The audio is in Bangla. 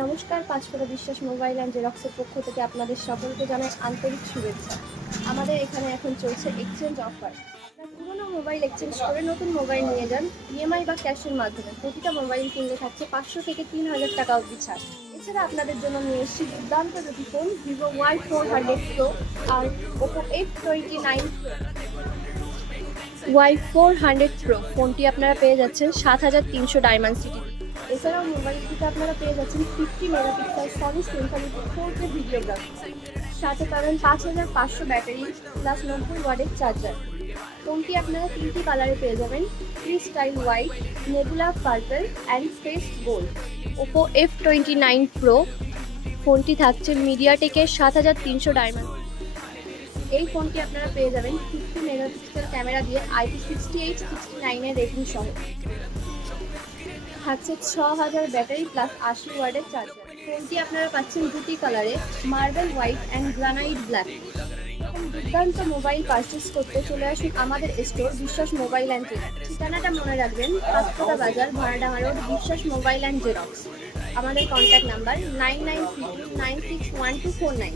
নমস্কার, পাঁচফোঁটা বিশ্বাস মোবাইল অ্যান্ড জেরক্সের পক্ষ থেকে আপনাদের সকলকে জানাই আন্তরিক শুভেচ্ছা। আমাদের এখানে এখন চলছে এক্সচেঞ্জ অফার। আপনার পুরোনো মোবাইল এক্সচেঞ্জ করে নতুন মোবাইল নিয়ে যান ইএমআই বা ক্যাশের মাধ্যমে। প্রতিটা মোবাইল কিনলে থাকছে 500 থেকে 3000 টাকা অবধি ছাড়। এছাড়া আপনাদের জন্য নিয়ে এসেছি দুর্দান্ত দুটি ফোন, ভিভো Y400 Pro আর Oppo F29 Pro। Y400 Pro ফোনটি আপনারা পেয়ে যাচ্ছেন 7300 ডায়মন্ড সিটি। এছাড়াও মোবাইলটিতে আপনারা পেয়ে যাচ্ছেন 50 megapixel Sony Symphony 4K videography, সাথে পাবেন 5500 ব্যাটারি প্লাস 90 ওয়াটের চার্জার। ফোনটি আপনারা তিনটি কালারে পেয়ে যাবেন, crystal white, nebula purple and space gold. Oppo F29 Pro ফোনটি থাকছে মিডিয়াটেকের 7300 ডায়মন্ড। এই ফোনটি আপনারা পেয়ে যাবেন 50 মেগাপিক্সেল ক্যামেরা দিয়ে IP68-69 এর রেটিং সহ। থাকছে 6000 ব্যাটারি প্লাস 80 ওয়াটের চার্জার। ফোনটি আপনারা পাচ্ছেন দুটি কালারে, marble white and granite black. দুর্দান্ত মোবাইল পারচেস করতে চলে আসুন আমাদের স্টোর বিশ্বাস মোবাইল অ্যান্ড জেরক্স। ঠিকানাটা মনে রাখবেন, পাঁচফোঁটা বাজার, ভাড়াডাঙ্গা রোড, বিশ্বাস মোবাইল অ্যান্ড জেরক্স। আমাদের কন্ট্যাক্ট নাম্বার 9932961249।